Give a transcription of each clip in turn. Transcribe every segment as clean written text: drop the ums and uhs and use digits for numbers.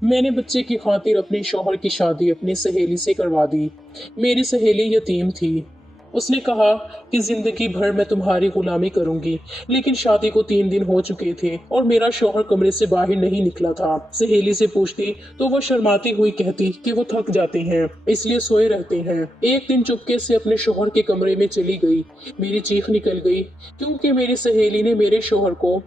मैंने बच्चे की खातिर अपने शौहर की शादी अपनी सहेली से करवा दी। मेरी सहेली यतीम थी। उसने कहा कि जिंदगी भर मैं तुम्हारी गुलामी करूंगी, लेकिन शादी को 3 दिन हो चुके थे और मेरा शौहर कमरे से बाहर नहीं निकला था। सहेली से पूछती तो वो शर्माती हुई कहती कि वो थक जाते हैं, इसलिए सोए रहते हैं। एक दिन चुपके से अपने शौहर के कमरे में चली गई। मेरी चीख निकल गई, क्योंकि मेरी सहेली ने मेरे शौहर को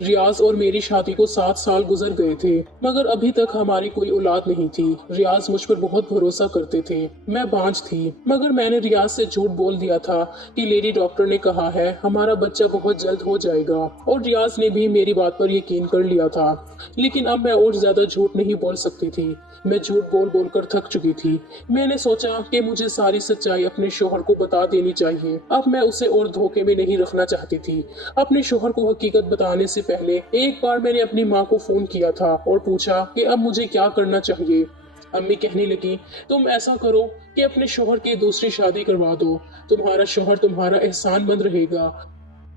रियाज और मेरी शादी को 7 साल गुजर गए थे, मगर अभी तक हमारी कोई औलाद नहीं थी। रियाज मुझ पर बहुत भरोसा करते थे। मैं बांझ थी, मगर मैंने रियाज से झूठ बोल दिया था कि लेडी डॉक्टर ने कहा है हमारा बच्चा बहुत जल्द हो जाएगा, और रियाज ने भी मेरी बात पर यकीन कर लिया था। लेकिन अब मैं और ज्यादा झूठ नहीं बोल सकती थी। मैं झूठ बोल बोल कर थक चुकी थी। मैंने सोचा कि मुझे सारी सच्चाई अपने शौहर को बता देनी चाहिए। अब मैं उसे और धोखे में नहीं रखना चाहती थी। अपने शौहर को हकीकत बताने से पहले एक बार मैंने अपनी माँ को फोन किया था और पूछा कि अब मुझे क्या करना चाहिए। अम्मी कहने लगी, तुम ऐसा करो कि अपने शौहर की दूसरी शादी करवा दो। तुम्हारा शौहर तुम्हारा एहसानमंद रहेगा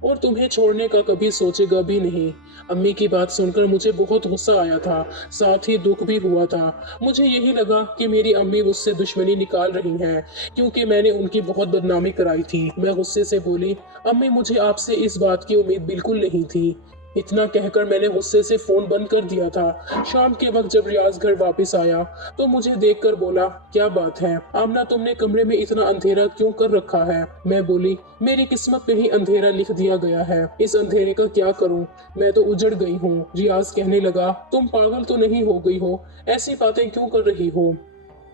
और तुम्हें छोड़ने का कभी सोचेगा भी नहीं। अम्मी की बात सुनकर मुझे बहुत गुस्सा आया था, साथ ही दुख भी हुआ था। मुझे यही लगा कि मेरी अम्मी मुझसे दुश्मनी निकाल रही हैं, क्योंकि मैंने उनकी बहुत बदनामी कराई थी। मैं गुस्से से बोली, अम्मी मुझे आपसे इस बात की उम्मीद बिल्कुल नहीं थी। इतना कहकर मैंने गुस्से से फोन बंद कर दिया था। शाम के वक्त जब रियाज घर वापस आया तो मुझे देखकर बोला, क्या बात है आमना, तुमने कमरे में इतना अंधेरा क्यों कर रखा है? मैं बोली, मेरी किस्मत पे ही अंधेरा लिख दिया गया है, इस अंधेरे का क्या करूं? मैं तो उजड़ गई हूँ। रियाज कहने लगा, तुम पागल तो नहीं हो गई हो? ऐसी बातें क्यों कर रही हो?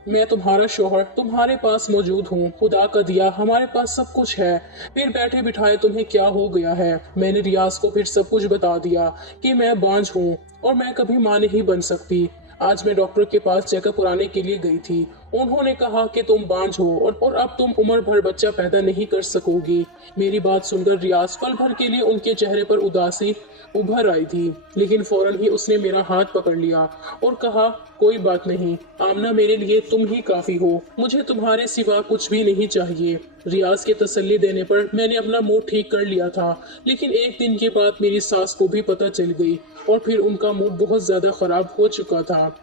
मैं तुम्हारा शौहर तुम्हारे पास मौजूद हूँ, खुदा का दिया हमारे पास सब कुछ है, फिर बैठे बिठाए तुम्हें क्या हो गया है? मैंने रियाज को फिर सब कुछ बता दिया कि मैं बांझ हूँ और मैं कभी माँ नहीं बन सकती। आज मैं डॉक्टर के पास चेकअप कराने के लिए गई थी। उन्होंने कहा कि तुम बांझ हो और अब तुम उम्र भर बच्चा पैदा नहीं कर सकोगी। मेरी बात सुनकर रियाज पल भर के लिए उनके चेहरे पर उदासी उभर आई थी, लेकिन फौरन ही उसने मेरा हाथ पकड़ लिया और कहा, कोई बात नहीं आमना, मेरे लिए तुम ही काफी हो, मुझे तुम्हारे सिवा कुछ भी नहीं चाहिए। रियाज के तसल्ली देने पर मैंने अपना मूड ठीक कर लिया था, लेकिन एक दिन के बाद मेरी सास को भी पता चल गई और फिर उनका मूड बहुत ज्यादा खराब हो चुका था।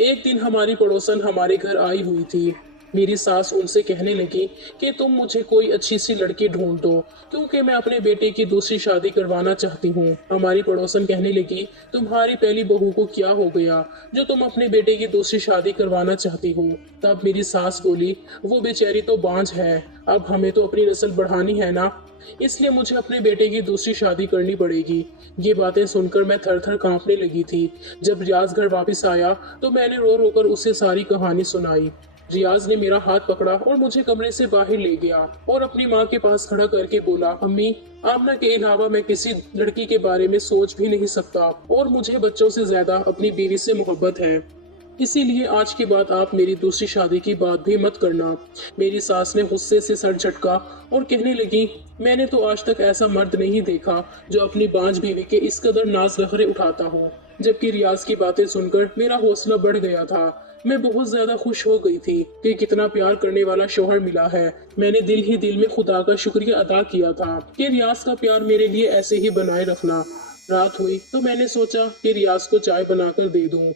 एक दिन हमारी पड़ोसन हमारे घर आई हुई थी। मेरी सास उनसे कहने लगी कि तुम मुझे कोई अच्छी सी लड़की ढूंढ दो, क्योंकि मैं अपने बेटे की दूसरी शादी करवाना चाहती हूँ। हमारी पड़ोसन कहने लगी, तुम्हारी पहली बहू को क्या हो गया जो तुम अपने बेटे की दूसरी शादी करवाना चाहती हो? तब मेरी सास बोली, वो बेचारी तो बांझ है, अब हमें तो अपनी नस्ल बढ़ानी है ना, इसलिए मुझे अपने बेटे की दूसरी शादी करनी पड़ेगी। ये बातें सुनकर मैं थर थर कांपने लगी थी। जब रियाज घर वापस आया तो मैंने रो रो कर उसे सारी कहानी सुनाई। रियाज ने मेरा हाथ पकड़ा और मुझे कमरे से बाहर ले गया और अपनी माँ के पास खड़ा करके बोला, अम्मी, आमना के अलावा मैं किसी लड़की के बारे में सोच भी नहीं सकता और मुझे बच्चों से ज्यादा अपनी बीवी से मोहब्बत है। इसीलिए आज के बाद आप मेरी दूसरी शादी की बात भी मत करना। मेरी सास ने गुस्से से सर झटका और कहने लगी, मैंने तो आज तक ऐसा मर्द नहीं देखा जो अपनी बांझ बीवी के इस कदर नाज नखरे उठाता हो। जबकि रियाज की बातें सुनकर मेरा हौसला बढ़ गया था। मैं बहुत ज्यादा खुश हो गई थी कि कितना प्यार करने वाला शौहर मिला है। मैंने दिल ही दिल में खुदा का शुक्रिया अदा किया था कि रियाज का प्यार मेरे लिए ऐसे ही बनाए रखना। रात हुई तो मैंने सोचा कि रियाज को चाय बनाकर दे दूं।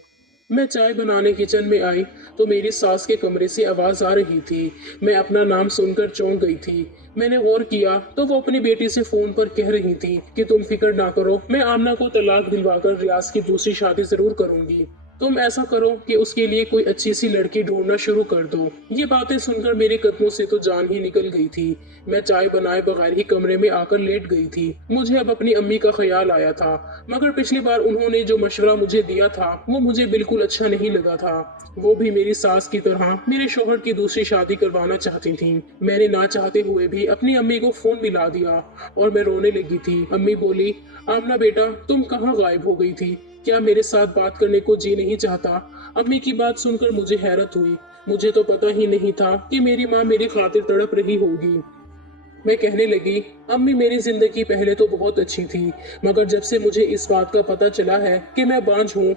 मैं चाय बनाने किचन में आई तो मेरी सास के कमरे से आवाज आ रही थी। मैं अपना नाम सुनकर चौंक गई थी। मैंने गौर किया तो वो अपनी बेटी से फोन पर कह रही थी कि तुम फिक्र ना करो, मैं आमना को तलाक दिलवाकर रियाज की दूसरी शादी जरूर करूंगी। तुम ऐसा करो कि उसके लिए कोई अच्छी सी लड़की ढूंढना शुरू कर दो। ये बातें सुनकर मेरे कदमों से तो जान ही निकल गई थी। मैं चाय बनाए बगैर ही कमरे में आकर लेट गई थी। मुझे अब अपनी अम्मी का ख्याल आया था, मगर पिछली बार उन्होंने जो मशवरा मुझे दिया था वो मुझे बिल्कुल अच्छा नहीं लगा था। वो भी मेरी सास की तरह मेरे शौहर की दूसरी शादी करवाना चाहती थी। मैंने ना चाहते हुए भी अपनी अम्मी को फोन मिला दिया और मैं रोने लगी थी। अम्मी बोली, आमना बेटा, तुम कहाँ गायब हो गई थी? क्या मेरे साथ बात करने को जी नहीं चाहता? अम्मी की बात सुनकर मुझे हैरत हुई। मुझे तो पता ही नहीं था कि मेरी माँ मेरी खातिर तड़प रही होगी। मैं कहने लगी, अम्मी, मेरी जिंदगी पहले तो बहुत अच्छी थी, मगर जब से मुझे इस बात का पता चला है कि मैं बांझ हूँ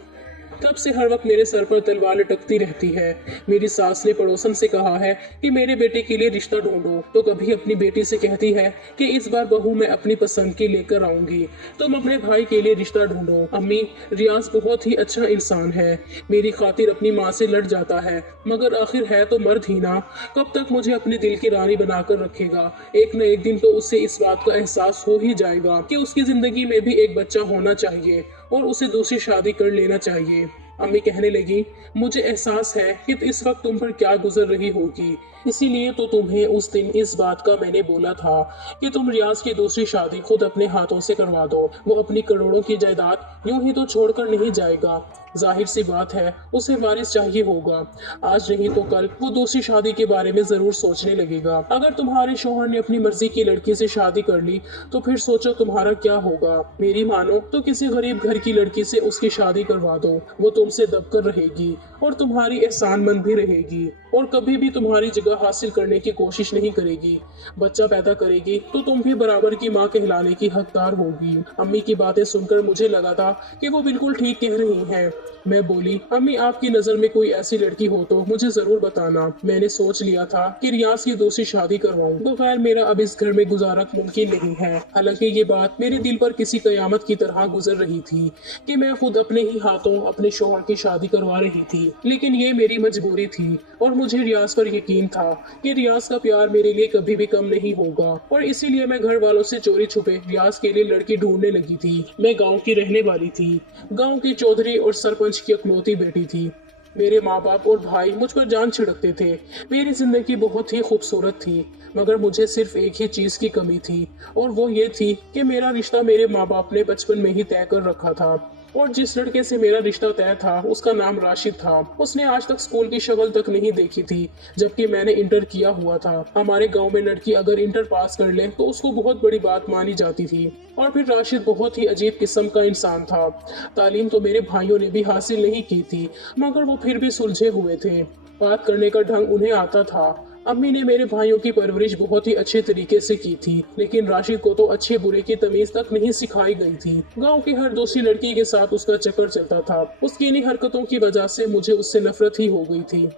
तब से हर वक्त मेरे सर पर तलवार लटकती रहती है। मेरी सास ने पड़ोसन से कहा है कि मेरे बेटे के लिए रिश्ता ढूंढो, तो कभी अपनी बेटी से कहती है कि इस बार बहू मैं अपनी पसंद की लेकर आऊंगी, तुम अपने भाई के लिए रिश्ता ढूंढो। अम्मी, रियाज बहुत ही अच्छा इंसान है, मेरी खातिर अपनी माँ से लड़ जाता है, मगर आखिर है तो मर्द ही ना, कब तक मुझे अपने दिल की रानी बनाकर रखेगा। एक न एक दिन तो उसे इस बात का एहसास हो ही जाएगा कि उसकी जिंदगी में भी एक बच्चा होना चाहिए और उसे दूसरी शादी कर लेना चाहिए। अम्मी कहने लगी, मुझे एहसास है कि इस वक्त तुम पर क्या गुजर रही होगी, इसीलिए तो तुम्हें उस दिन इस बात का मैंने बोला था कि तुम रियाज की दूसरी शादी खुद अपने हाथों से करवा दो। वो अपनी करोड़ों की जायदाद यूं ही तो छोड़कर नहीं जाएगा, जाहिर सी बात है उसे वारिस चाहिए होगा। आज नहीं तो कल वो दूसरी शादी के बारे में जरूर सोचने लगेगा। अगर तुम्हारे शौहर ने अपनी मर्जी की लड़की से शादी कर ली तो फिर सोचो तुम्हारा क्या होगा। मेरी मानो तो किसी गरीब घर की लड़की से उसकी शादी करवा दो, वो तुमसे दबकर रहेगी और तुम्हारी एहसानमंद भी रहेगी और कभी भी तुम्हारी जगह हासिल करने की कोशिश नहीं करेगी। बच्चा पैदा करेगी तो तुम भी बराबर की माँ कहलाने की हकदार होगी। अम्मी की बातें सुनकर मुझे लगा था कि वो बिल्कुल ठीक कह रही हैं। मैं बोली, अम्मी आपकी नजर में कोई ऐसी लड़की हो तो मुझे जरूर बताना। मैंने सोच लिया था कि रियाज की दूसरी शादी करवाऊं, तो खैर मेरा अब इस घर में गुजारा मुमकिन नहीं है। हालांकि ये बात मेरे दिल पर किसी कयामत की तरह गुजर रही थी कि मैं खुद अपने ही हाथों अपने शौहर की शादी करवा रही थी, लेकिन ये मेरी मजबूरी थी और मुझे रियाज पर यकीन था कि रियाज का प्यार मेरे लिए कभी भी कम नहीं होगा और इसीलिए मैं घर वालों से चोरी छुपे रियाज के लिए लड़की ढूंढने लगी थी। मैं गांव की रहने वाली थी, गांव के चौधरी और सरपंच की अकलौती बेटी थी। मेरे माँ बाप और भाई मुझ पर जान छिड़कते थे। मेरी जिंदगी बहुत ही खूबसूरत थी, मगर मुझे सिर्फ एक ही चीज की कमी थी और वो ये थी कि मेरा रिश्ता मेरे माँ बाप ने बचपन में ही तय कर रखा था और जिस लड़के से मेरा रिश्ता तय था उसका नाम राशिद था। उसने आज तक स्कूल की शक्ल तक नहीं देखी थी, जबकि मैंने इंटर किया हुआ था। हमारे गांव में लड़की अगर इंटर पास कर ले तो उसको बहुत बड़ी बात मानी जाती थी। और फिर राशिद बहुत ही अजीब किस्म का इंसान था। तालीम तो मेरे भाइयों ने भी हासिल नहीं की थी, मगर वो फिर भी सुलझे हुए थे। बात करने का ढंग उन्हें आता था। अम्मी ने मेरे भाइयों की परवरिश बहुत ही अच्छे तरीके से की थी, लेकिन राशिद को तो अच्छे बुरे की तमीज तक नहीं सिखाई गई थी। गांव की हर दूसरी लड़की के साथ उसका चक्कर चलता था। उसकी इन्हीं हरकतों की वजह से मुझे उससे नफरत ही हो गई थी।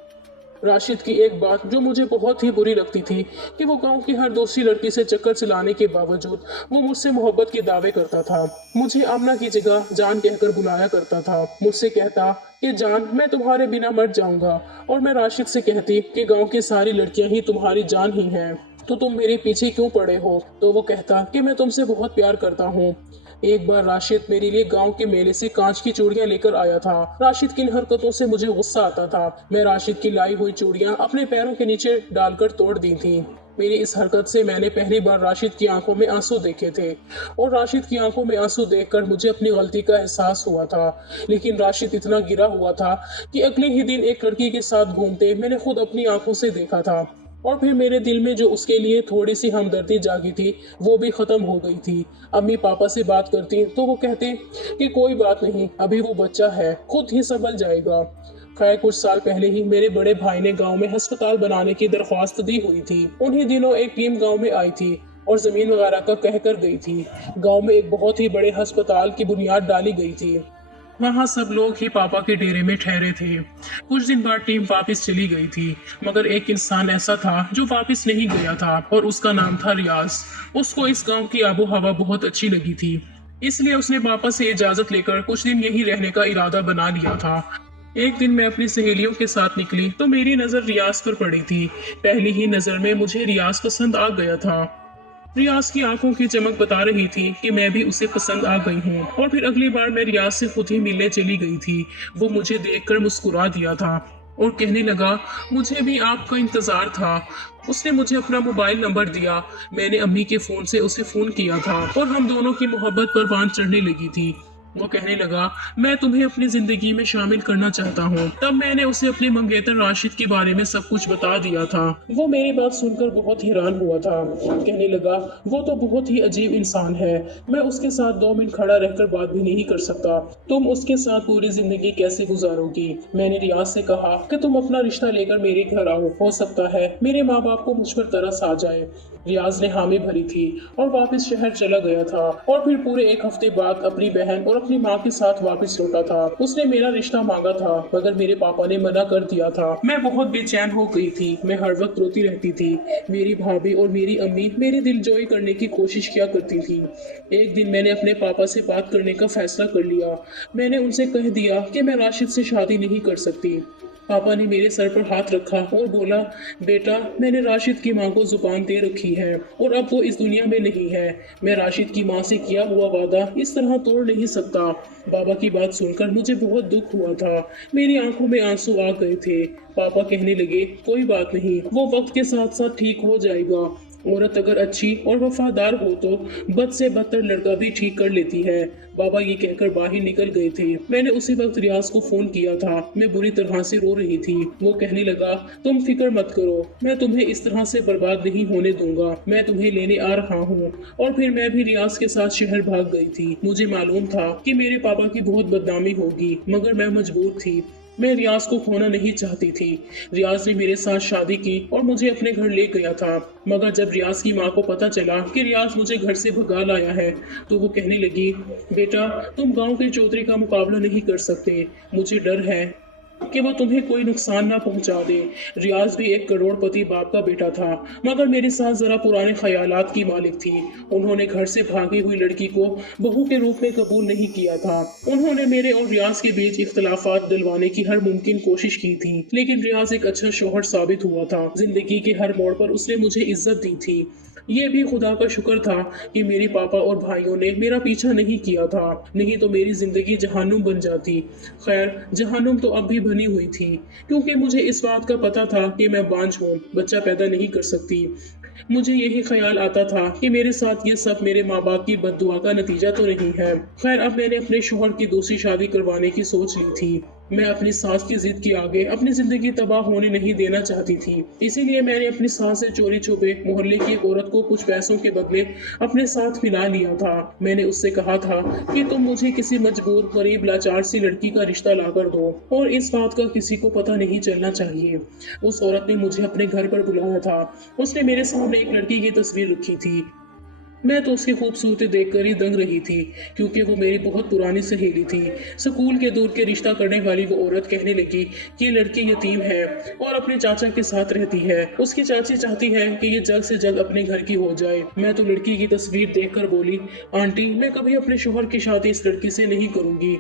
राशिद की एक बात जो मुझे बहुत ही बुरी लगती थी कि वो गांव की हर दूसरी लड़की से चक्कर चलाने के बावजूद वो मुझसे मोहब्बत के दावे करता था। मुझे आमना की जगह जान कहकर बुलाया करता था। मुझसे कहता कि जान, मैं तुम्हारे बिना मर जाऊंगा, और मैं राशिद से कहती कि गांव की सारी लड़कियां ही तुम्हारी जान ही हैं, तो तुम मेरे पीछे क्यों पड़े हो। तो वो कहता कि मैं तुमसे बहुत प्यार करता हूँ। एक बार राशिद मेरे लिए गांव के मेले से कांच की चूड़ियां लेकर आया था। राशिद की इन हरकतों से मुझे गुस्सा आता था। मैं राशिद की लाई हुई चूड़ियां अपने पैरों के नीचे डालकर तोड़ दी थी। मेरी इस हरकत से मैंने पहली बार राशिद की आंखों में आंसू देखे थे और राशिद की आंखों में आंसू देखकर मुझे अपनी गलती का एहसास हुआ था। लेकिन राशिद इतना गिरा हुआ था कि अगले ही दिन एक लड़की के साथ घूमते मैंने खुद अपनी आंखों से देखा था और फिर मेरे दिल में जो उसके लिए थोड़ी सी हमदर्दी जागी थी वो भी खत्म हो गई थी। अम्मी पापा से बात करती तो वो कहते कि कोई बात नहीं, अभी वो बच्चा है, खुद ही संभल जाएगा। खैर कुछ साल पहले ही मेरे बड़े भाई ने गांव में अस्पताल बनाने की दरख्वास्त दी हुई थी। उन्हीं दिनों एक टीम गांव में आई थी और जमीन वगैरह का कह कर गई थी। गांव में एक बहुत ही बड़े अस्पताल की बुनियाद डाली गई थी। वहाँ सब लोग ही पापा के डेरे में ठहरे थे। कुछ दिन बाद टीम वापस चली गई थी, मगर एक इंसान ऐसा था जो वापस नहीं गया था और उसका नाम था रियाज। उसको इस गांव की आबो हवा बहुत अच्छी लगी थी, इसलिए उसने पापा से इजाजत लेकर कुछ दिन यहीं रहने का इरादा बना लिया था। एक दिन मैं अपनी सहेलियों के साथ निकली तो मेरी नजर रियाज पर पड़ी थी। पहली ही नजर में मुझे रियाज पसंद आ गया था। रियाज की आंखों की चमक बता रही थी कि मैं भी उसे पसंद आ गई हूँ। और फिर अगली बार मैं रियाज से खुद ही मिलने चली गई थी। वो मुझे देखकर मुस्कुरा दिया था और कहने लगा, मुझे भी आपका इंतजार था। उसने मुझे अपना मोबाइल नंबर दिया। मैंने अम्मी के फोन से उसे फोन किया था और हम दोनों की मोहब्बत परवान चढ़ने लगी थी। वो कहने लगा, मैं तुम्हें अपनी जिंदगी में शामिल करना चाहता हूँ। तब मैंने उसे अपने मंगेतर राशिद के बारे में सब कुछ बता दिया था। वो मेरी बात सुनकर बहुत हैरान हुआ था। कहने लगा, वो तो बहुत ही अजीब इंसान है, मैं उसके साथ 2 मिनट खड़ा रहकर बात भी नहीं कर सकता। तुम उसके साथ पूरी जिंदगी कैसे गुजारोगी। मैंने रियाज से कहा कि तुम अपना रिश्ता लेकर मेरे घर आओ, हो सकता है मेरे माँ बाप को मुझ पर तरस आ जाए। रियाज ने हामी भरी थी और वापस शहर चला गया था और फिर पूरे 1 हफ्ते बाद अपनी बहन और अपनी माँ के साथ वापस लौटा था। उसने मेरा रिश्ता मांगा था मगर मेरे पापा ने मना कर दिया था। मैं बहुत बेचैन हो गई थी। मैं हर वक्त रोती रहती थी। मेरी भाभी और मेरी अम्मी मेरी दिलजोई करने की कोशिश किया करती थी। एक दिन मैंने अपने पापा से बात करने का फैसला कर लिया। मैंने उनसे कह दिया कि मैं राशिद से शादी नहीं कर सकती। पापा ने मेरे सर पर हाथ रखा और बोला, बेटा मैंने राशिद की माँ को जुबान दे रखी है और अब वो इस दुनिया में नहीं है। मैं राशिद की माँ से किया हुआ वादा इस तरह तोड़ नहीं सकता। बाबा की बात सुनकर मुझे बहुत दुख हुआ था। मेरी आंखों में आंसू आ गए थे। पापा कहने लगे, कोई बात नहीं, वो वक्त के साथ साथ ठीक हो जाएगा। औरत अगर अच्छी और वफादार हो तो बद से बदतर लड़का भी ठीक कर लेती है। बाबा ये कहकर बाहर निकल गए थे। मैंने उसी वक्त रियाज को फोन किया था। मैं बुरी तरह से रो रही थी। वो कहने लगा, तुम फिक्र मत करो, मैं तुम्हें इस तरह से बर्बाद नहीं होने दूंगा। मैं तुम्हें लेने आ रहा हूँ। और फिर मैं भी रियाज के साथ शहर भाग गई थी। मुझे मालूम था कि मेरे पापा की बहुत बदनामी होगी मगर मैं मजबूर थी। मैं रियाज को खोना नहीं चाहती थी। रियाज ने मेरे साथ शादी की और मुझे अपने घर ले गया था। मगर जब रियाज की माँ को पता चला कि रियाज मुझे घर से भगा लाया है तो वो कहने लगी, बेटा तुम गांव के चौधरी का मुकाबला नहीं कर सकते। मुझे डर है कि वो तुम्हें कोई नुकसान ना पहुंचा दे। रियाज भी एक करोड़पति बाप का बेटा था मगर मेरे साथ जरा पुराने ख्यालात की मालिक थी। उन्होंने घर से भागी हुई लड़की को बहू के रूप में कबूल नहीं किया था। उन्होंने मेरे और रियाज के बीच इख्तलाफात दिलवाने की हर मुमकिन कोशिश की थी लेकिन रियाज एक अच्छा शौहर साबित हुआ था। जिंदगी के हर मोड़ पर उसने मुझे इज्जत दी थी। ये भी खुदा का शुक्र था कि मेरे पापा और भाइयों ने मेरा पीछा नहीं किया था, नहीं तो मेरी जिंदगी जहन्नुम बन जाती। खैर जहन्नुम तो अब भी बनी हुई थी क्योंकि मुझे इस बात का पता था कि मैं बांझ हूँ, बच्चा पैदा नहीं कर सकती। मुझे यही ख्याल आता था कि मेरे साथ ये सब मेरे माँ बाप की बद्दुआ का नतीजा तो नहीं है। खैर अब मैंने अपने शोहर की दूसरी शादी करवाने की सोच ली थी। मैं अपनी सास की जिद के आगे अपनी जिंदगी तबाह होने नहीं देना चाहती थी। इसीलिए मैंने अपनी सास से चोरी छुपे मोहल्ले की एक औरत को कुछ पैसों के बदले अपने साथ मिला लिया था। मैंने उससे कहा था कि तुम मुझे किसी मजबूर गरीब लाचार सी लड़की का रिश्ता लाकर दो और इस बात का किसी को पता नहीं चलना चाहिए। उस औरत ने मुझे अपने घर पर बुलाया था। उसने मेरे सामने एक लड़की की तस्वीर रखी थी। मैं तो उसकी खूबसूरती देखकर ही दंग रही थी क्योंकि वो मेरी बहुत पुरानी सहेली थी। स्कूल के दूर के रिश्ता करने वाली वो औरत कहने लगी कि ये लड़की यतीम है और अपने चाचा के साथ रहती है। उसकी चाची चाहती है कि ये जल्द से जल्द अपने घर की हो जाए। मैं तो लड़की की तस्वीर देखकर बोली, आंटी मैं कभी अपने शोहर की शादी इस लड़की से नहीं करूंगी।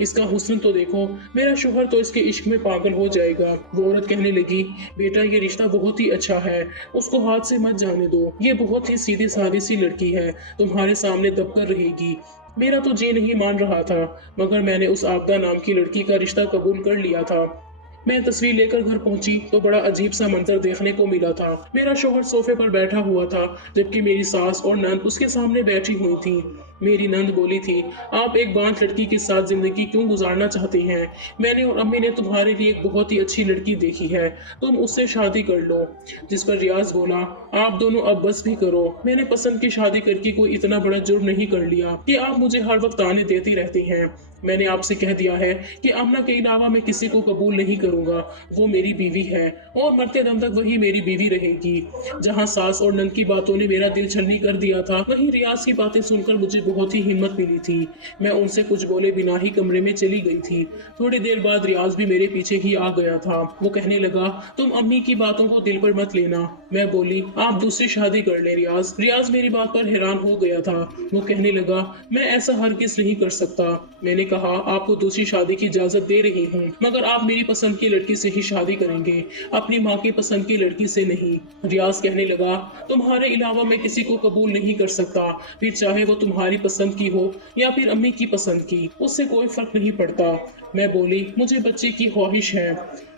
इसका हुस्न तो देखो, मेरा शोहर तो इसके इश्क में पागल हो जाएगा। वो औरत कहने लगी, बेटा ये रिश्ता बहुत ही अच्छा है, उसको हाथ से मत जाने दो। ये बहुत ही सीधी सादी सी लड़की है, तुम्हारे सामने दबकर रहेगी। मेरा तो जी नहीं मान रहा था मगर मैंने उस आपदा नाम की लड़की का रिश्ता कबूल कर लिया था। मैं तस्वीर लेकर घर पहुंची तो बड़ा अजीब सा मंजर देखने को मिला था। मेरा शोहर सोफे पर बैठा हुआ था जबकि मेरी सास और नंद उसके सामने बैठी हुई थी। मेरी नंद बोली थी, आप एक बांझ लड़की के साथ जिंदगी क्यों गुजारना चाहते हैं? मैंने और अम्मी ने तुम्हारे लिए एक बहुत ही अच्छी लड़की देखी है, तुम उससे शादी कर लो। जिस पर रियाज बोला, आप दोनों अब बस भी करो। मैंने पसंद की शादी करके कोई इतना बड़ा जुर्म नहीं कर लिया कि आप मुझे हर वक्त ताने देती रहती हैं। मैंने आपसे कह दिया है कि अमना के अलावा मैं किसी को कबूल नहीं करूंगा। वो मेरी बीवी है और मरते दम तक वही मेरी बीवी रहेगी। जहां सास और नंद की बातों ने मेरा दिल छलनी कर दिया था, वहीं रियाज की बातें सुनकर मुझे बहुत ही हिम्मत मिली थी। मैं उनसे कुछ बोले बिना ही कमरे में चली गई थी। थोड़ी देर बाद रियाज भी मेरे पीछे ही आ गया था। वो कहने लगा, तुम अम्मी की बातों को दिल पर मत लेना। मैं बोली, आप दूसरी शादी कर ले रियाज। रियाज मेरी बात पर हैरान हो गया था। वो कहने लगा, मैं ऐसा हरगिज नहीं कर सकता। मैंने कहा, आपको दूसरी शादी की इजाजत दे रही हूँ मगर आप मेरी पसंद की लड़की से ही शादी करेंगे, अपनी माँ की पसंद की लड़की से नहीं। रियाज कहने लगा, तुम्हारे अलावा मैं किसी को कबूल नहीं कर सकता, फिर चाहे वो तुम्हारी पसंद की हो या फिर अम्मी की पसंद की, उससे कोई फर्क नहीं पड़ता। मैं बोली, मुझे बच्चे की ख्वाहिश है।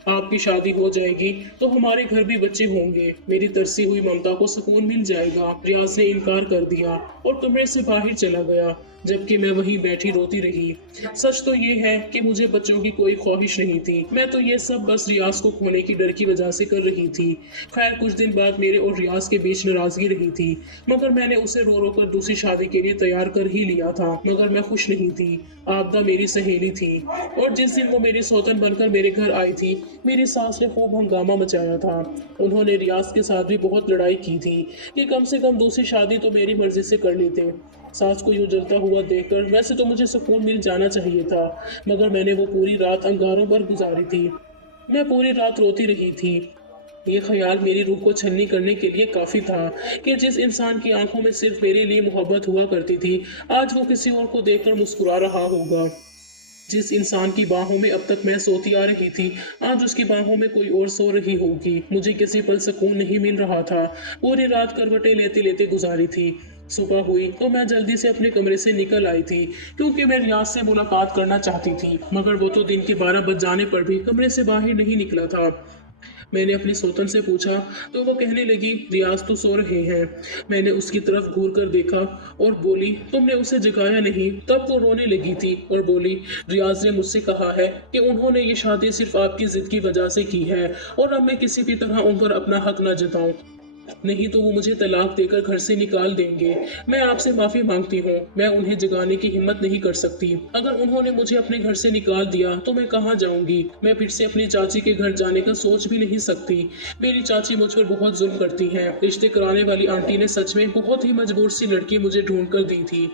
आपकी शादी हो जाएगी तो हमारे घर भी बच्चे होंगे, मेरी तरसी हुई ममता को सुकून मिल जाएगा। रियाज ने इनकार कर दिया और कमरे से बाहर चला गया जबकि मैं वहीं बैठी रोती रही। सच तो ये है कि मुझे बच्चों की कोई ख्वाहिश नहीं थी। मैं तो ये सब बस रियाज को खोने की डर की वजह से कर रही थी। खैर कुछ दिन बाद मेरे और रियाज के बीच नाराजगी रही थी मगर मैंने उसे रो रो कर दूसरी शादी के लिए तैयार कर ही लिया था। मगर मैं खुश नहीं थी। आपदा मेरी सहेली थी और जिस दिन वो मेरी सौतन बनकर मेरे घर आई थी, मेरी सास ने खूब हंगामा मचाया था। उन्होंने रियाज के साथ भी बहुत लड़ाई की थी कि कम से कम दूसरी शादी तो मेरी मर्जी से कर लेते। सास को यूं जलता हुआ देखकर वैसे तो मुझे सुकून मिल जाना चाहिए था, मगर मैंने वो पूरी रात अंगारों पर गुजारी थी। मैं पूरी रात रोती रही थी। ये ख्याल मेरी रूह को छलनी करने के लिए काफी था कि जिस इंसान की आंखों में सिर्फ मेरे लिए मोहब्बत हुआ करती थी, आज वो किसी और को देखकर मुस्कुरा रहा होगा। जिस इंसान की बाहों में अब तक मैं सोती आ रही थी, आज उसकी बाहों में कोई और सो रही होगी। मुझे किसी पल सुकून नहीं मिल रहा था। पूरी रात करवटें लेते लेते गुजारी थी। सुबह हुई तो मैं जल्दी से अपने कमरे से निकल आई थी, क्योंकि मैं रियाज से मुलाकात करना चाहती थी, मगर वो तो दिन के 12 बज जाने पर भी कमरे से बाहर नहीं निकला था। मैंने अपनी सोतन से पूछा तो वो कहने लगी, रियाज तो सो रहे हैं। मैंने उसकी तरफ घूर कर देखा और बोली, तुमने उसे जगाया नहीं? तब वो रोने लगी थी और बोली, रियाज ने मुझसे कहा है कि उन्होंने ये शादी सिर्फ आपकी जिद की वजह से की है और अब मैं किसी भी तरह उन पर अपना हक न जताऊं, नहीं तो वो मुझे तलाक देकर घर से निकाल देंगे। मैं आपसे माफी मांगती हूँ, मैं उन्हें जगाने की हिम्मत नहीं कर सकती। अगर उन्होंने मुझे अपने घर से निकाल दिया तो मैं कहाँ जाऊंगी? मैं फिर से अपनी चाची के घर जाने का सोच भी नहीं सकती। मेरी चाची मुझ पर बहुत जुल्म करती है। रिश्ते कराने वाली आंटी ने सच में बहुत ही मजबूर सी लड़की मुझे ढूंढ कर दी थी।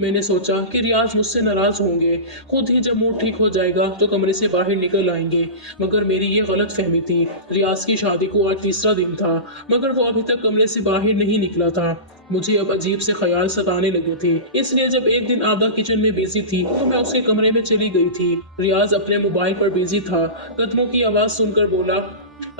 मैंने सोचा कि रियाज मुझसे नाराज होंगे, खुद ही जब मूड ठीक हो जाएगा तो कमरे से बाहर निकल आएंगे, मगर मेरी ये गलत फहमी थी। रियाज की शादी को आज तीसरा दिन था, मगर वो अभी तक कमरे से बाहर नहीं निकला था। मुझे अब अजीब से ख्याल सताने लगे थे, इसलिए जब एक दिन आबदा किचन में बिजी थी तो मैं उसके कमरे में चली गई थी। रियाज अपने मोबाइल पर बिजी था। कदमों की आवाज सुनकर बोला,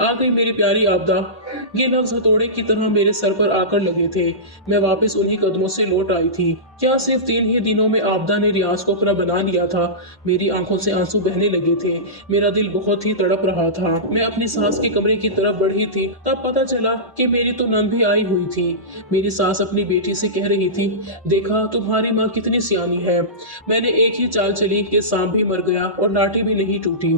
आ गई मेरी प्यारी आबदा। ये लफ्ज हथौड़े की तरह मेरे सर पर आकर लगे थे। मैं वापस उन्हीं कदमों से लौट आई थी। क्या सिर्फ 3 ही दिनों में आबदा ने रियाज को अपना बना लिया था? मेरी आंखों से आंसू बहने लगे थे। मेरा दिल बहुत ही तड़प रहा था। मैं अपनी सास के कमरे की तरफ बढ़ी थी, तब पता चला कि मेरी तो नंद भी आई हुई थी। मेरी सास अपनी बेटी से कह रही थी, देखा तुम्हारी माँ कितनी सियानी है। मैंने एक ही चाल चली कि सांप भी मर गया और लाठी भी नहीं टूटी।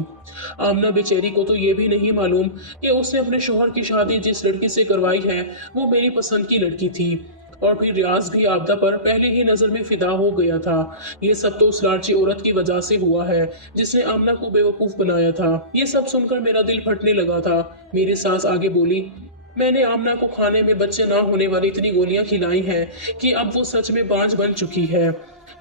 आमना बेचारी को तो ये भी नहीं मालूम कि उसने अपने शोहर की शादी जिस लड़की से करवाई है वो मेरी पसंद की लड़की थी, और फिर रियाज भी आबदा पर पहले ही नजर में फिदा हो गया था। ये सब तो उस लालची औरत की वजह से हुआ है जिसने आमना को बेवकूफ बनाया था। ये सब सुनकर मेरा दिल फटने लगा था। मेरी सास आगे बोली, मैंने आमना को खाने में बच्चे ना होने वाली इतनी गोलियां खिलाई हैं कि अब वो सच में बांझ बन चुकी है।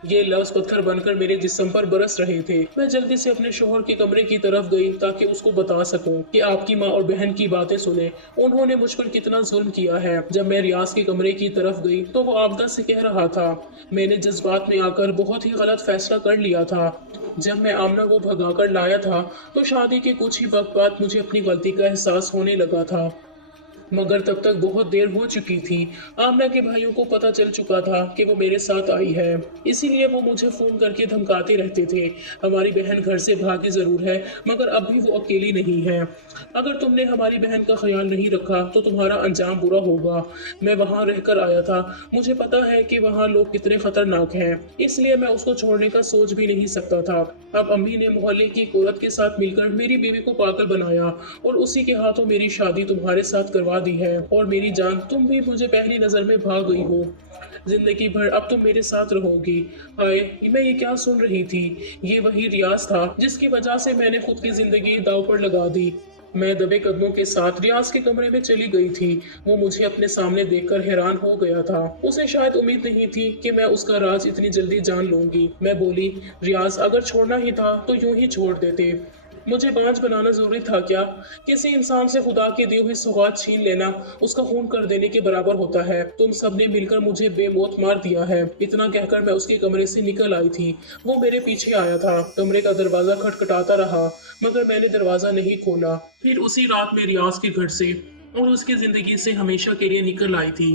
ये लफ्ज पत्थर बनकर मेरे जिस्म पर बरस रहे थे। मैं जल्दी से अपने शोहर के कमरे की तरफ गई ताकि उसको बता सकूं कि आपकी माँ और बहन की बातें सुने, उन्होंने मुझ पर कितना जुल्म किया है। जब मैं रियाज के कमरे की तरफ गई तो वो आबदा से कह रहा था, मैंने जज्बात में आकर बहुत ही गलत फैसला कर लिया था। जब मैं आमना को भगाकर लाया था तो शादी के कुछ ही वक्त बाद मुझे अपनी गलती का एहसास होने लगा था, मगर तब तक बहुत देर हो चुकी थी। आमना के भाइयों को पता चल चुका था कि वो मेरे साथ आई है, इसीलिए वो मुझे फोन करके धमकाते रहते थे। हमारी बहन घर से भागी जरूर है, मगर अब भी वो अकेली नहीं है। अगर तुमने हमारी बहन का ख्याल नहीं रखा तो तुम्हारा अंजाम बुरा होगा। मैं वहाँ रहकर आया था, मुझे पता है कि वहाँ लोग कितने खतरनाक हैं, इसलिए मैं उसको छोड़ने का सोच भी नहीं सकता था। अब अम्मी ने मोहल्ले की एक औरत के साथ मिलकर मेरी बीवी को पागल बनाया और उसी के हाथों मेरी शादी तुम्हारे साथ करवा दी है। और मेरी जान, तुम भी मुझे पहली नजर में भाग गई हो। जिंदगी भर अब तुम मेरे साथ रहोगी। हाय, मैं ये क्या सुन रही थी? ये वही रियाज था जिसकी वजह से मैंने खुद की जिंदगी दांव पर लगा दी। मैं दबे कदमों के साथ रियाज के कमरे में चली गई थी। वो मुझे अपने सामने देखकर हैरान हो गया था। उसे शायद उम्मीद नहीं थी कि मैं उसका राज इतनी जल्दी जान लूंगी। मैं बोली, रियाज, अगर छोड़ना ही था तो यूं ही छोड़ देते। मुझे बांझ बनाना जरूरी था क्या? किसी इंसान से खुदा के दी हुई सौगात छीन लेना उसका खून कर देने के बराबर होता है। तुम सबने मिलकर मुझे बेमौत मार दिया है। इतना कहकर मैं उसके कमरे से निकल आई थी। वो मेरे पीछे आया था। कमरे का दरवाजा खटखटाता रहा, मगर मैंने दरवाजा नहीं खोला। फिर उसी रात में रियाज के घर से और उसकी जिंदगी से हमेशा के लिए निकल आई थी।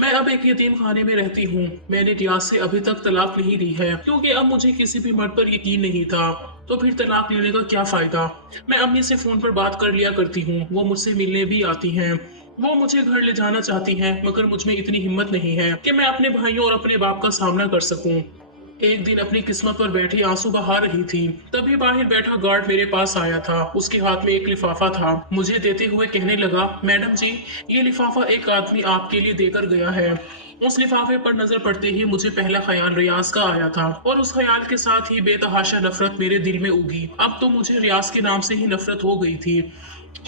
मैं अब एक यतीम खाने में रहती हूँ। मैंने रियाज से अभी तक तलाक नहीं ली है, क्योंकि अब मुझे किसी भी मर्द पर यकीन नहीं था। तो फिर तलाक लेने का क्या फायदा? मैं अम्मी से फोन पर बात कर लिया करती हूँ, वो मुझसे मिलने भी आती हैं। वो मुझे घर ले जाना चाहती हैं, मगर मुझ में इतनी हिम्मत नहीं है कि मैं अपने भाइयों और अपने बाप का सामना कर सकूं। एक दिन अपनी किस्मत पर बैठी आंसू बहा रही थी, तभी बाहर बैठा गार्ड मेरे पास आया था। उसके हाथ में एक लिफाफा था। मुझे देते हुए कहने लगा, मैडम जी, ये लिफाफा एक आदमी आपके लिए देकर गया है। उस लिफाफे पर नजर पड़ते ही मुझे पहला ख्याल रियाज का आया था और उस ख्याल के साथ ही बेतहाशा नफरत मेरे दिल में उगी। अब तो मुझे रियाज के नाम से ही नफरत हो गई थी।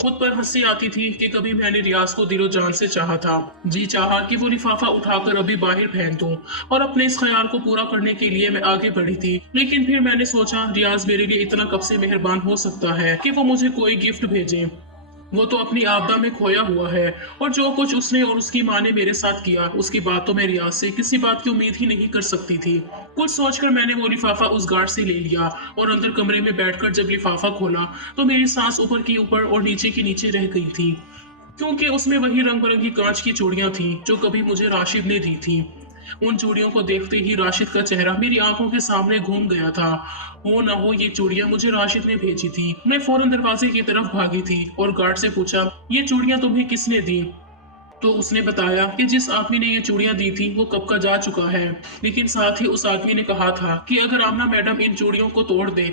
खुद पर हंसी आती थी कि कभी मैंने रियाज को दिलो जान से चाहा था। जी चाहा कि वो लिफाफा उठाकर अभी बाहर फेंक दूं और अपने इस ख्याल को पूरा करने के लिए मैं आगे बढ़ी थी। लेकिन फिर मैंने सोचा रियाज मेरे लिए इतना कब से मेहरबान हो सकता है कि वो मुझे कोई गिफ्ट भेजे। वो तो अपनी आपदा में खोया हुआ है और जो कुछ उसने और उसकी माँ ने मेरे साथ किया उसकी बात तो मैं रियाज से किसी बात की उम्मीद ही नहीं कर सकती थी। कुछ सोचकर मैंने वो लिफाफा उस गार्ड से ले लिया और अंदर कमरे में बैठकर जब लिफाफा खोला तो मेरी सांस ऊपर की ऊपर और नीचे की नीचे रह गई थी, क्योंकि उसमें वही रंग बिरंगी कांच की चूड़ियां थीं जो कभी मुझे राशिद ने दी थी। उन चूड़ियों को देखते ही राशिद का चेहरा मेरी आंखों के सामने घूम गया था। हो ना हो ये चूड़ियां मुझे राशिद ने भेजी थी। मैं फौरन दरवाजे की तरफ भागी थी और गार्ड से पूछा, ये चूड़ियां तुम्हें किसने दी? तो उसने बताया कि जिस आदमी ने ये चूड़ियां दी थी वो कब का जा चुका है, लेकिन साथ ही उस आदमी ने कहा था कि अगर आमना मैडम इन चूड़ियों को तोड़ दे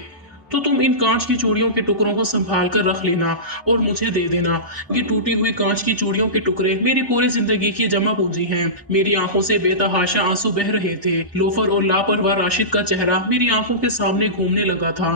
तो तुम इन कांच की चूड़ियों के टुकड़ों को संभाल कर रख लेना और मुझे दे देना। ये टूटी हुई कांच की चूड़ियों के टुकड़े मेरी पूरी जिंदगी की जमा पूंजी हैं। मेरी आंखों से बेतहाशा आंसू बह रहे थे। लोफर और लापरवाह राशिद का चेहरा मेरी आंखों के सामने घूमने लगा था।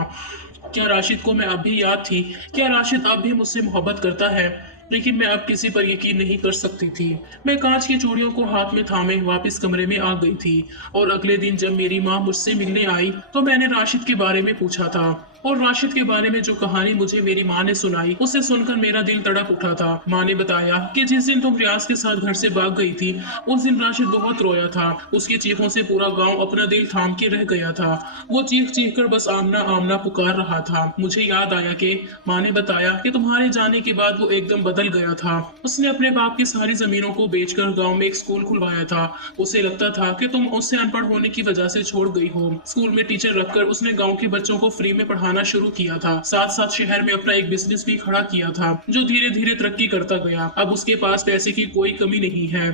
क्या राशिद को मैं अब भी याद थी? क्या राशिद अब भी मुझसे मोहब्बत करता है? लेकिन मैं अब किसी पर यकीन नहीं कर सकती थी। मैं कांच की चूड़ियों को हाथ में थामे वापस कमरे में आ गई थी और अगले दिन जब मेरी माँ मुझसे मिलने आई तो मैंने राशिद के बारे में पूछा था और राशिद के बारे में जो कहानी मुझे मेरी माँ ने सुनाई उसे सुनकर मेरा दिल तड़प उठा था। माँ ने बताया कि जिस दिन तुम रियाज के साथ घर से भाग गई थी उस दिन राशिद बहुत रोया था। उसकी चीखों से पूरा गांव अपना दिल थाम के रह गया था। वो चीख चीख कर बस आमना आमना पुकार रहा था। मुझे याद आया कि माँ ने बताया कि तुम्हारे जाने के बाद वो एकदम बदल गया था। उसने अपने बाप की सारी जमीनों को बेचकर गांव में एक स्कूल खुलवाया था। उसे लगता था कि तुम उससे अनपढ़ होने की वजह से छोड़ गई हो। स्कूल में टीचर रखकर उसने गांव के बच्चों को फ्री में पढ़ाना शुरू किया था। साथ साथ शहर में अपना एक बिजनेस भी खड़ा किया था जो धीरे धीरे तरक्की करता गया। अब उसके पास पैसे की कोई कमी नहीं है,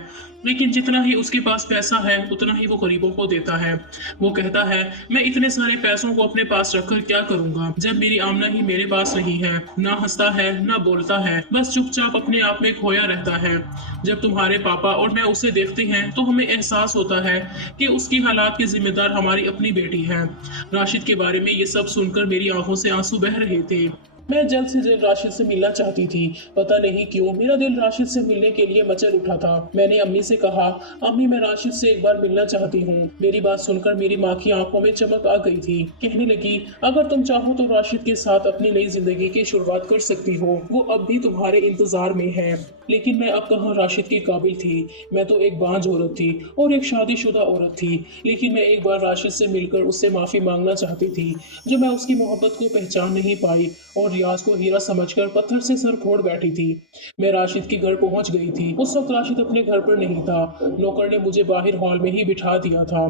लेकिन जितना ही उसके पास पैसा है उतना ही वो गरीबों को देता है। वो कहता है मैं इतने सारे पैसों को अपने पास रखकर क्या करूंगा जब मेरी आमना ही मेरे पास नहीं है। ना हंसता है ना बोलता है, बस चुपचाप अपने आप में खोया रहता है। जब तुम्हारे पापा और मैं उसे देखते हैं तो हमें एहसास होता है कि उसकी हालात की जिम्मेदार हमारी अपनी बेटी है। राशिद के बारे में ये सब सुनकर मेरी आंखों से आंसू बह रहे थे। मैं जल्द से जल्द राशिद से मिलना चाहती थी। पता नहीं क्यों मेरा दिल राशिद से मिलने के लिए मचल उठा था। मैंने अम्मी से कहा, अम्मी मैं राशिद से एक बार मिलना चाहती हूँ। मेरी बात सुनकर मेरी माँ की आंखों में चमक आ गई थी। कहने लगी, अगर तुम चाहो तो राशिद के साथ अपनी नई जिंदगी की शुरुआत कर सकती हो। वो अब भी तुम्हारे इंतजार में है। लेकिन मैं अब कहाँ राशिद की काबिल थी। मैं तो एक बांझ औरत थी और एक शादीशुदा औरत थी। लेकिन मैं एक बार राशिद से मिलकर उससे माफी मांगना चाहती थी जो मैं उसकी मोहब्बत को पहचान नहीं पाई और रियाज को हीरा समझकर पत्थर से सर फोड़ बैठी थी। मैं राशिद के घर पहुंच गई थी। उस वक्त राशिद अपने घर पर नहीं था। नौकर ने मुझे बाहर हॉल में ही बिठा दिया था।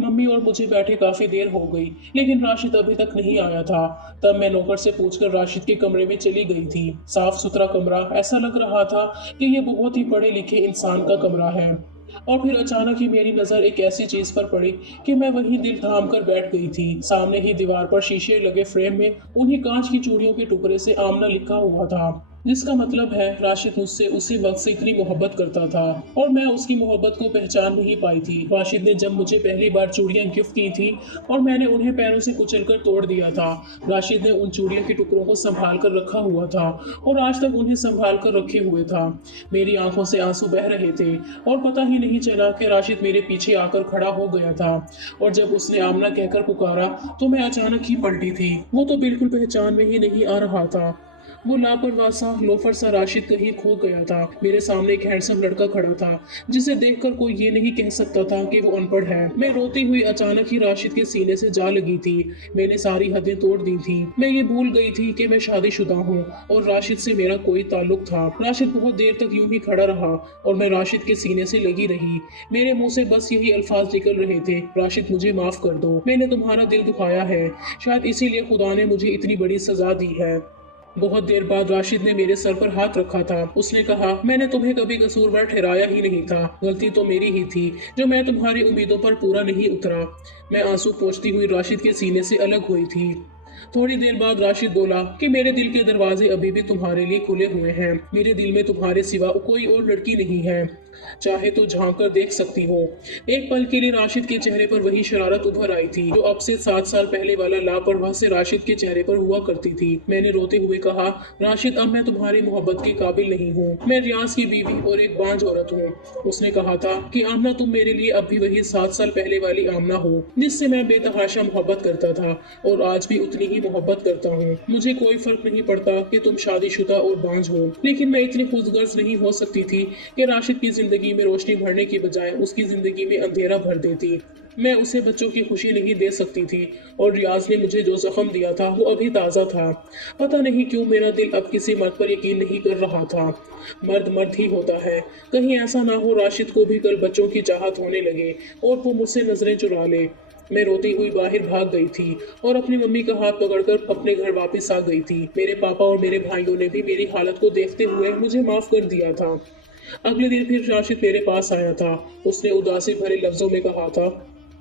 मम्मी और मुझे बैठे काफी देर हो गई लेकिन राशिद अभी तक नहीं आया था। तब मैं नौकर से पूछकर राशिद के कमरे में चली गई थी। साफ सुथरा कमरा, ऐसा लग रहा था कि ये बहुत ही पढ़े लिखे इंसान का कमरा है। और फिर अचानक ही मेरी नजर एक ऐसी चीज पर पड़ी कि मैं वहीं दिल थाम कर बैठ गई थी। सामने ही दीवार पर शीशे लगे फ्रेम में उन्हीं कांच की चूड़ियों के टुकड़े से आमना लिखा हुआ था, जिसका मतलब है राशिद मुझसे उसी वक्त से इतनी मोहब्बत करता था और मैं उसकी मोहब्बत को पहचान नहीं पाई थी। राशिद ने जब मुझे पहली बार चूड़ियां गिफ्ट की थी और मैंने उन्हें पैरों से कुचलकर तोड़ दिया था, राशिद ने उन चूड़ियों के टुकड़ों को संभाल कर रखा हुआ था और आज तक उन्हें संभाल कर रखे हुए था। मेरी आंखों से आंसू बह रहे थे और पता ही नहीं चला कि राशिद मेरे पीछे आकर खड़ा हो गया था। और जब उसने आमना कहकर पुकारा तो मैं अचानक ही पलटी थी। वो तो बिल्कुल पहचान में ही नहीं आ रहा था। वो लापरवाह सा लोफर सा राशिद कहीं खो गया था। मेरे सामने एक हैंडसम लड़का खड़ा था जिसे देखकर कोई ये नहीं कह सकता था कि वो अनपढ़ है। मैं रोती हुई अचानक ही राशिद के सीने से जा लगी थी। मैंने सारी हदें तोड़ दी थी। मैं ये भूल गई थी कि मैं शादीशुदा हूँ और राशिद से मेरा कोई ताल्लुक था। राशिद बहुत देर तक यूं ही खड़ा रहा और मैं राशिद के सीने से लगी रही। मेरे मुंह से बस यही अल्फाज निकल रहे थे, राशिद मुझे माफ कर दो, मैंने तुम्हारा दिल दुखाया है, शायद इसीलिए खुदा ने मुझे इतनी बड़ी सजा दी है। बहुत देर बाद राशिद ने मेरे सर पर हाथ रखा था। उसने कहा, मैंने तुम्हें कभी कसूरवार ठहराया ही नहीं था। गलती तो मेरी ही थी जो मैं तुम्हारी उम्मीदों पर पूरा नहीं उतरा। मैं आंसू पोंछती हुई राशिद के सीने से अलग हुई थी। थोड़ी देर बाद राशिद बोला कि मेरे दिल के दरवाजे अभी भी तुम्हारे लिए खुले हुए हैं। मेरे दिल में तुम्हारे सिवा कोई और लड़की नहीं है। चाहे तो झांक कर देख सकती हो। एक पल के लिए राशिद के चेहरे पर वही शरारत उभर आई थी जो अब से 7 साल पहले वाला लापरवाह से राशिद के चेहरे पर हुआ करती थी। मैंने रोते हुए कहा, राशिद अब मैं तुम्हारी मोहब्बत के काबिल नहीं हूँ। मैं रियाज की बीवी और एक बांझ औरत हूँ। उसने कहा था कि आमना तुम मेरे लिए अब भी वही 7 साल पहले वाली आमना हो जिससे मैं बेतहाशा मोहब्बत करता था और आज भी उतनी ही मोहब्बत करता हूँ। मुझे कोई फर्क नहीं पड़ता कि तुम शादीशुदा और बांझ हो, लेकिन मैं इतनी खुदगर्ज नहीं हो सकती थी कि राशिद की जिंदगी में रोशनी भरने की बजाय उसकी जिंदगी में अंधेरा भर देती। मैं उसे बच्चों की खुशी नहीं दे सकती थी और रियाज ने मुझे जो जख्म दिया था वो अभी ताज़ा था। पता नहीं क्यों मेरा दिल अब किसी मर्द पर यकीन नहीं कर रहा था। मर्द मर्द ही होता है, कहीं ऐसा ना हो राशिद को भी कल बच्चों की चाहत होने लगे और वो मुझसे नजरें चुरा ले। मैं रोती हुई बाहर भाग गई थी और अपनी मम्मी का हाथ पकड़कर अपने घर वापस आ गई थी। मेरे पापा और मेरे भाइयों ने भी मेरी हालत को देखते हुए मुझे माफ कर दिया था। अगले दिन फिर राशिद मेरे पास आया था। उसने उदासी भरे लफ्जों में कहा था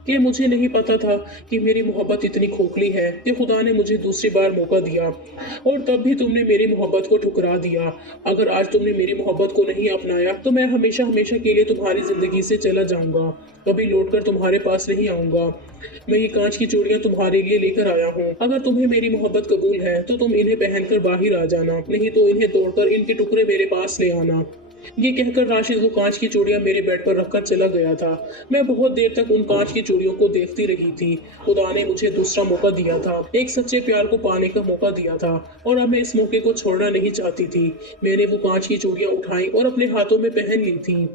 कि मुझे नहीं पता था कि मेरी मोहब्बत इतनी खोखली है कि खुदा ने मुझे दूसरी बार मौका दिया और तब भी तुमने मेरी मोहब्बत को ठुकरा दिया। अगर आज तुमने मेरी मोहब्बत को नहीं अपनाया तो मैं हमेशा हमेशा के लिए तुम्हारी जिंदगी से चला जाऊंगा, कभी लौटकर तुम्हारे पास नहीं आऊंगा। मैं ये कांच की चूड़ियां तुम्हारे लिए लेकर आया हूँ। अगर तुम्हें मेरी मोहब्बत कबूल है तो तुम इन्हें पहनकर बाहर आ जाना, नहीं तो इन्हें तोड़कर इनके टुकड़े मेरे पास ले आना। ये कहकर राशिद वो कांच की चूड़ियां मेरे बेड पर रखकर चला गया था। मैं बहुत देर तक उन कांच की चूड़ियों को देखती रही थी। खुदा ने मुझे दूसरा मौका दिया था, एक सच्चे प्यार को पाने का मौका दिया था और अब मैं इस मौके को छोड़ना नहीं चाहती थी। मैंने वो कांच की चूड़ियां उठाई और अपने हाथों में पहन ली थी।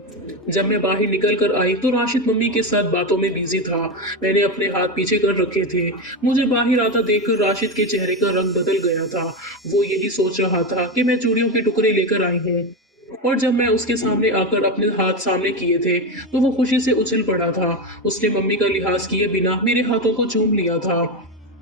जब मैं बाहर निकल कर आई तो राशिद मम्मी के साथ बातों में बिजी था। मैंने अपने हाथ पीछे कर रखे थे। मुझे बाहर आता देखकर राशिद के चेहरे का रंग बदल गया था। वो यही सोच रहा था कि मैं चूड़ियों के टुकड़े लेकर आई हूँ और जब मैं उसके सामने आकर अपने हाथ सामने किए थे तो वो खुशी से उछल पड़ा था। उसने मम्मी का लिहाज किए बिना मेरे हाथों को चूम लिया था।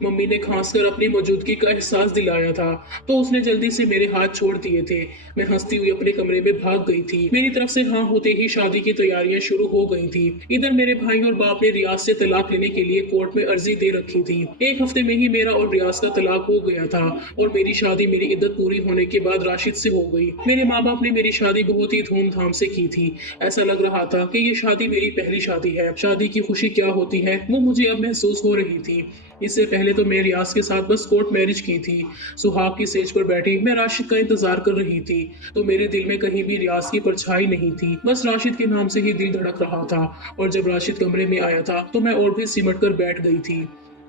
मम्मी ने खांसकर अपनी मौजूदगी का एहसास दिलाया था तो उसने जल्दी से मेरे हाथ छोड़ दिए थे। मैं हंसती हुई अपने कमरे में भाग गई थी। मेरी तरफ से हाँ होते ही शादी की तैयारियां शुरू हो गई थी। इधर मेरे भाई और बाप ने रियाज से तलाक लेने के लिए कोर्ट में अर्जी दे रखी थी। एक हफ्ते में ही मेरा और रियाज का तलाक हो गया था और मेरी शादी मेरी इद्दत पूरी होने के बाद राशिद से हो गई। मेरे माँ बाप ने मेरी शादी बहुत ही धूमधाम से की थी। ऐसा लग रहा था कि ये शादी मेरी पहली शादी है। शादी की खुशी क्या होती है वो मुझे अब महसूस हो रही थी। इससे पहले तो मैं रियाज के साथ बस कोर्ट मैरिज की थी। सुहाग की सेज पर बैठी मैं राशिद का इंतजार कर रही थी तो मेरे दिल में कहीं भी रियाज की परछाई नहीं थी, बस राशिद के नाम से ही दिल धड़क रहा था। और जब राशिद कमरे में आया था तो मैं और भी सिमट कर बैठ गई थी।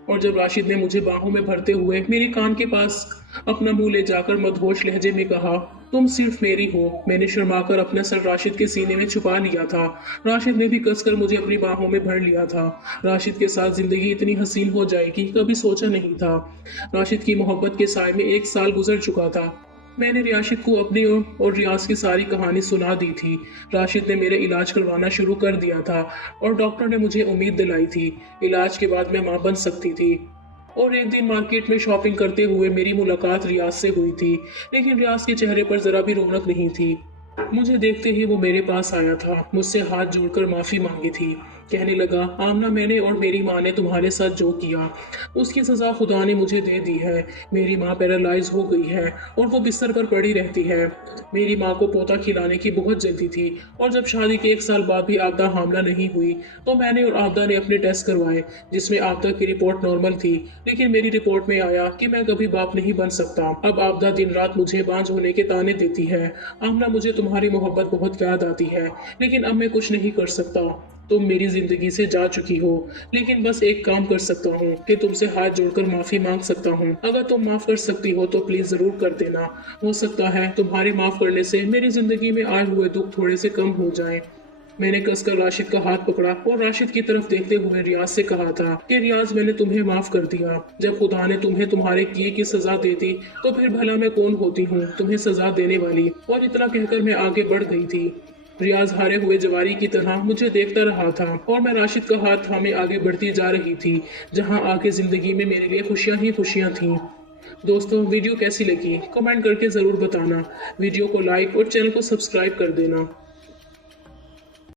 और जब राशिद ने मुझे बाहों में भरते हुए मेरे कान के पास अपना मुंह ले जाकर मदहोश लहजे में कहा, तुम सिर्फ मेरी हो, मैंने शर्माकर अपना सर राशिद के सीने में छुपा लिया था। राशिद ने भी कसकर मुझे अपनी बाहों में भर लिया था। राशिद के साथ जिंदगी इतनी हसीन हो जाएगी कभी सोचा नहीं था। राशिद की मोहब्बत के साए में 1 साल गुजर चुका था। मैंने राशिद को अपनी और रियाज की सारी कहानी सुना दी थी। राशिद ने मेरे इलाज करवाना शुरू कर दिया था और डॉक्टर ने मुझे उम्मीद दिलाई थी इलाज के बाद मैं मां बन सकती थी। और एक दिन मार्केट में शॉपिंग करते हुए मेरी मुलाकात रियाज से हुई थी, लेकिन रियाज के चेहरे पर जरा भी रौनक नहीं थी। मुझे देखते ही वो मेरे पास आया था, मुझसे हाथ जोड़कर माफी मांगी थी। कहने लगा, आमना मैंने और मेरी माँ ने तुम्हारे साथ जो किया उसकी सज़ा खुदा ने मुझे दे दी है। मेरी माँ पैरालाइज हो गई है और वो बिस्तर पर पड़ी रहती है। मेरी माँ को पोता खिलाने की बहुत जल्दी थी और जब शादी के 1 साल बाद भी आपदा हामला नहीं हुई तो मैंने और आपदा ने अपने टेस्ट करवाए जिसमें आपदा की रिपोर्ट नॉर्मल थी, लेकिन मेरी रिपोर्ट में आया कि मैं कभी बाप नहीं बन सकता। अब आपदा दिन रात मुझे बांझ होने के ताने देती है। आमना मुझे तुम्हारी मोहब्बत बहुत याद आती है, लेकिन अब मैं कुछ नहीं कर सकता। तुम मेरी जिंदगी से जा चुकी हो, लेकिन बस एक काम कर सकता हूँ कि तुमसे हाथ जोड़कर माफी मांग सकता हूँ। अगर तुम माफ कर सकती हो तो प्लीज जरूर कर देना। हो सकता है तुम्हारी माफ करने से मेरी जिंदगी में आए हुए दुख थोड़े से कम हो जाएं। मैंने कसकर राशिद का हाथ पकड़ा और राशिद की तरफ देखते हुए रियाज से कहा था कि रियाज मैंने तुम्हें माफ कर दिया। जब खुदा ने तुम्हें तुम्हारे किए की सजा दे दी तो फिर भला मैं कौन होती हूँ तुम्हें सजा देने वाली। और इतना कहकर मैं आगे बढ़ गई थी। रियाज हारे हुए जवारी की तरह मुझे देखता रहा था और मैं राशिद का हाथ थामे आगे बढ़ती जा रही थी, जहां आगे जिंदगी में मेरे लिए खुशियां ही खुशियां थीं। दोस्तों, वीडियो कैसी लगी कमेंट करके ज़रूर बताना। वीडियो को लाइक और चैनल को सब्सक्राइब कर देना।